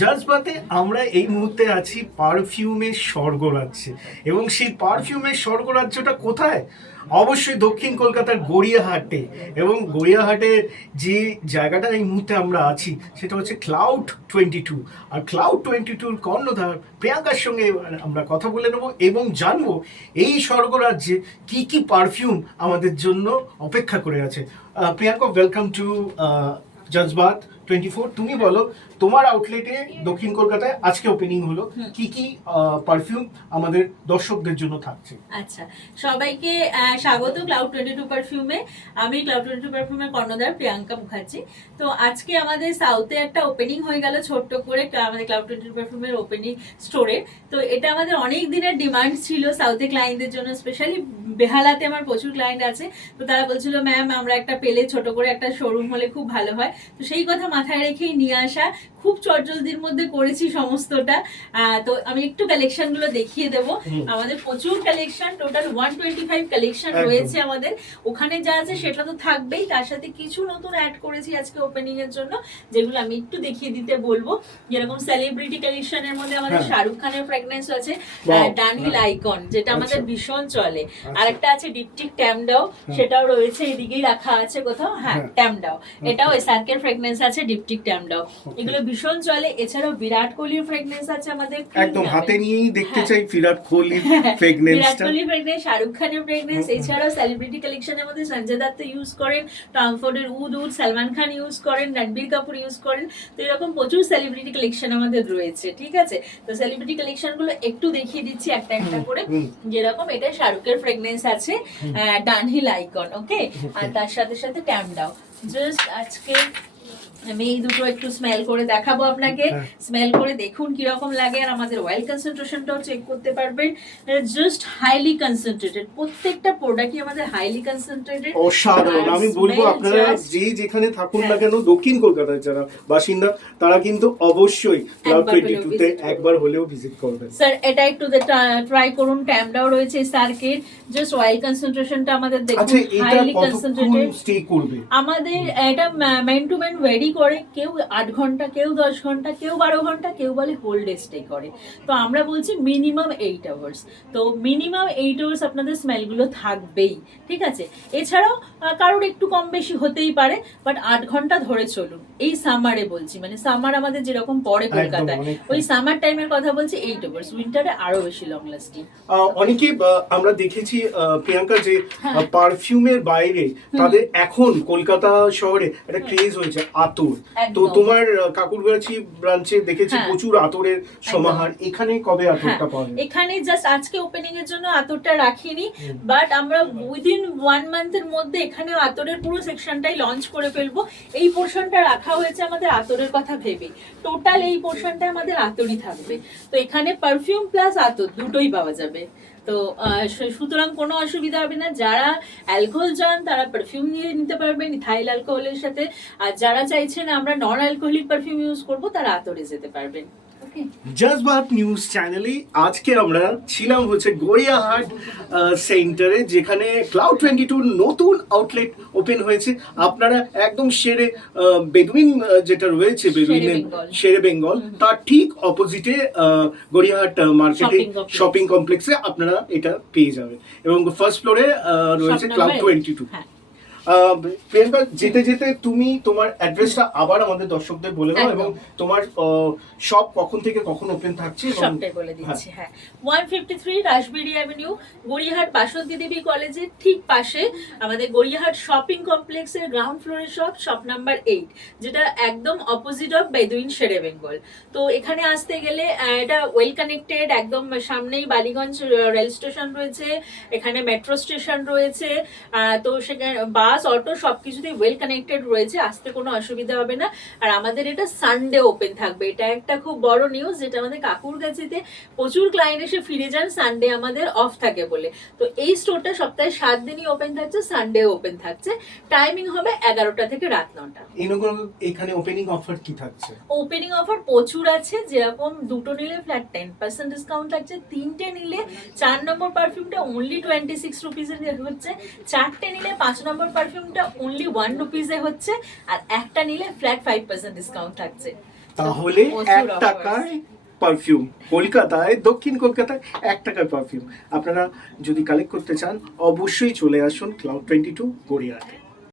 জজবাতে আমরা এই মুহূর্তে আছি পারফিউমের স্বর্গরাজ্যে, এবং সেই পারফিউমের স্বর্গরাজ্যটা কোথায়? অবশ্যই দক্ষিণ কলকাতার গড়িয়াহাটে। এবং গড়িয়াহাটে যে জায়গাটা এই মুহূর্তে আমরা আছি সেটা হচ্ছে ক্লাউড 22। আর ক্লাউড 22-র কর্ণধার প্রিয়াঙ্কার সঙ্গে আমরা কথা বলে নেবো এবং জানবো এই স্বর্গরাজ্যে কি কি পারফিউম আমাদের জন্য অপেক্ষা করে আছে। Priyanka, welcome to জজবাত 24। তুমি বলো, তোমার আউটলেটে দক্ষিণ কলকাতায় আজকে ওপেনিং হলো, কি কি পারফিউম আমাদের দর্শকদের জন্য থাকছে? আচ্ছা, সবাইকে স্বাগত ক্লাউড 22 পারফিউমে। আমি ক্লাউড 22 পারফিউমের কর্ণধার প্রিয়াঙ্কা মুখার্জি। তো আজকে আমাদের সাউথে একটা ওপেনিং হয়ে গেল ছোট্ট করে, আমাদের ক্লাউড 22 পারফিউমের ওপেনিং স্টোরে। তো এটা আমাদের অনেক দিনের ডিমান্ড ছিল সাউথে ক্লায়েন্টদের জন্য, স্পেশালি বেহালাতে আমার প্রচুর ক্লায়েন্ট আছে। তো তারা বলছিল, ম্যাম আমরা একটা পেলে ছোট করে একটা শোরুম হলে খুব ভালো হয়। তো সেই কথা মাথায় রেখেই নিয়ে আসা, খুব চটজলদির মধ্যে করেছি সমস্তটা। তো আমি একটু কালেকশন গুলো দেখিয়ে দেবো। আমাদের প্রচুর কালেকশন, টোটাল 125 কালেকশন রয়েছে আমাদের। ওখানে যা আছে সেটা তো থাকবেই, তার সাথে কিছু নতুন অ্যাড করেছি আজকে ওপেনিং এর জন্য, যেগুলো আমি একটু দেখিয়ে দিতে বলবো। যেরকম সেলিব্রিটি কালেকশনের মধ্যে আমাদের শাহরুখ খানের ফ্র্যাগনেন্স আছে, ডানহিল আইকন, যেটা আমাদের ভীষণ চলে। আরেকটা আছে ডিপটিক ট্যামডাও, সেটাও রয়েছে, এদিকেই রাখা আছে কোথাও। হ্যাঁ, ট্যামডাও, এটাও এসআরকের ফ্র্যাগনেন্স আছে, ডিপটিক ট্যামডাও, এগুলো ভীষণ চলে। এছাড়াও বিরাট কোহলির ফ্র্যাগনেন্স আছে আমাদের, একদম হাতে নিয়েই দেখতে চাই বিরাট কোহলির ফ্র্যাগনেন্সটা। বিরাট কোহলির ফ্র্যাগনেন্স, শাহরুখ খানের ফ্র্যাগনেন্স। এছাড়াও সেলিব্রিটি কালেকশনের মধ্যে সঞ্জয় দত্ত ইউজ করেন, টম ফোর্ডের উড, সালমান খান ইউজ করেন, রণবীর কাপুর ইউজ করেন। তো এরকম প্রচুর সেলিব্রিটি কালেকশন আমাদের রয়েছে, ঠিক আছে? তো সেলিব্রিটি কালেকশন গুলো একটু দেখিয়ে দিচ্ছি একটা একটা করে। যেরকম এটা শাহরুখের ফ্র্যাগনেন্স আছে, ডানহিল আইকন, ওকে। আর তার সাথে সাথে ট্যামডাও। জাস্ট আজকে আমি এই দুটো একটু স্মেল করে দেখাবো আপনাকে। স্মেল করে দেখুন কিরকম লাগে, আর আমাদের অয়েল কনসেন্ট্রেশনটাও চেক করতে পারবেন। জাস্ট হাইলি কনসেন্ট্রেটেড, প্রত্যেকটা প্রোডাক্টই আমাদের হাইলি কনসেন্ট্রেটেড, অসাধারণ। আমি বলবো আপনারা যে যেখানে থাকুন না কেন, দক্ষিণ কলকাতায় যারা বাসিন্দা তারা কিন্তু অবশ্যই ক্লাউড 22 তে একবার হলেও ভিজিট করবেন। স্যার এটা একটু ট্রাই করুন। ট্যামডাও রয়েছে সার্কেট, জাস্ট অয়েল কনসেন্ট্রেশনটা আমাদের দেখুন, হাইলি কনসেন্ট্রেটেড। স্টে করবে আমাদের এটা ম্যান টু ম্যান ভেরি করে, কেউ 8 ঘন্টা, কেউ 10 ঘন্টা, কেউ 12 ঘন্টা, কেউ বলে হোল ডে স্টে করে। তো আমরা বলছি মিনিমাম 8 আওয়ার্স। তো মিনিমাম 8 আওয়ার্স আপনাদের স্মেলগুলো থাকবেই, ঠিক আছে? এছাড়াও কারোর একটু কম বেশি হতেই পারে, বাট 8 ঘন্টা ধরে চলুন। এই সামারে বলছি, মানে সামার আমাদের যেরকম পড়ে কলকাতায়, ওই সামার টাইমের কথা বলছি 8 আওয়ার্স। উইন্টারে আরো বেশি লং লাস্টিং। অনেকে আমরা দেখেছি প্রিয়াঙ্কা যে পারফিউমের বাইরে তাদের এখন কলকাতা শহরে একটা ক্রেজ হয়েছে আতর। তো তোমার কাকুরগাছি ব্রাঞ্চে দেখেছি প্রচুর আতরের সমাহার। এখানে কবে আতরটা পাবে? এখানে জাস্ট আজকে ওপেনিং এর জন্য আতরটা রাখিনি, বাট আমরা উইদিন 1 মান্থের মধ্যে এখানে আতরের পুরো সেকশনটাই লঞ্চ করে ফেলবো। এই পোরশনটা রাখা হয়েছে আমাদের আতরের কথা ভেবে, টোটাল এই পোরশনটা আমাদের আতরই থাকবে। তো এখানে পারফিউম প্লাস আতর দুটোই পাওয়া যাবে। তো সুতরাং কোনো অসুবিধা হবে না। যারা অ্যালকোহল চান তারা পারফিউম নিয়ে নিতে পারবেন ইথাইল অ্যালকোহলের সাথে, আর যারা চাইছেন আমরা নন অ্যালকোহলিক পারফিউম ইউজ করব তারা আতরে যেতে পারবেন। জজবাত নিউজ চ্যানেলে আজকে আমরা ছিলাম হচ্ছে গড়িয়াহাট সেন্টারে, যেখানে ক্লাউড 22 নতুন আউটলেট ওপেন হয়েছে। আপনারা একদম বেদুইন যেটা রয়েছে, শেরে বেঙ্গল, তার ঠিক অপোজিটে গড়িয়াহাট মার্কেটে শপিং কমপ্লেক্সে আপনারা এটা পেয়ে যাবেন। এবং ফার্স্ট ফ্লোরে রয়েছে ক্লাউড 22। প্রিয়াঙ্কা, যেতে যেতে তুমি তোমার অ্যাড্রেসটা আবার আমাদের দর্শকদের বলে দাও, এবং তোমার শপ কখন থেকে কখন ওপেন থাকছে সবটাই বলে দিচ্ছি। হ্যাঁ, 153 রাসবেরি অ্যাভিনিউ, গড়িয়াহাট বাসন্তী দেবী কলেজের ঠিক পাশে আমাদের গড়িয়াহাট শপিং কমপ্লেক্সের গ্রাউন্ড ফ্লোরের শপ নাম্বার 8, যেটা একদম অপোজিট অফ বেদুইন শেরে বেঙ্গল। তো এখানে আসতে গেলে এটা ওয়েল কানেক্টেড, একদম সামনেই বালিগঞ্জ রেল স্টেশন রয়েছে, এখানে মেট্রো স্টেশন রয়েছে। তো সেখানে বাস, অটো সবকিছুতেই ওয়েল কানেক্টেড রয়েছে, আসতে কোনো অসুবিধা হবে না। আর আমাদের এটা সানডে ওপেন থাকবে, এটা একটা খুব বড় নিউজ, যেটা আমাদের কাকুরগাছিতে প্রচুর ক্লায়েন্ট এসে ফিরে যান সানডে আমাদের অফ থাকে বলে। তো এই স্টোরটা সপ্তাহে 7 দিনই ওপেন থাকছে, সানডে ওপেন থাকছে। টাইমিং হবে 11টা থেকে রাত 9টা। এখানে ওপেনিং অফার কি থাকছে? ওপেনিং অফার প্রচুর আছে, যেরকম দুটো নিলে ফ্ল্যাট 10% ডিসকাউন্ট থাকছে, 3টে নিলে 4 নম্বর পারফিউমটা অনলি 26 রুপিসে হচ্ছে, 4টে নিলে 5 নম্বর পারফিউমটা অনলি 1 রুপিসে হচ্ছে, আর একটা নিলে ফ্ল্যাট 5% ডিসকাউন্ট থাকছে। তাহলে প্রচুর 1 টাকায় পারফিউম, কলকাতায়, দক্ষিণ কলকাতায় 1 টাকায় পারফিউম। আপনারা যদি কালেক্ট করতে চান অবশ্যই চলে আসুন ক্লাউড 22 গড়িয়াহাটে।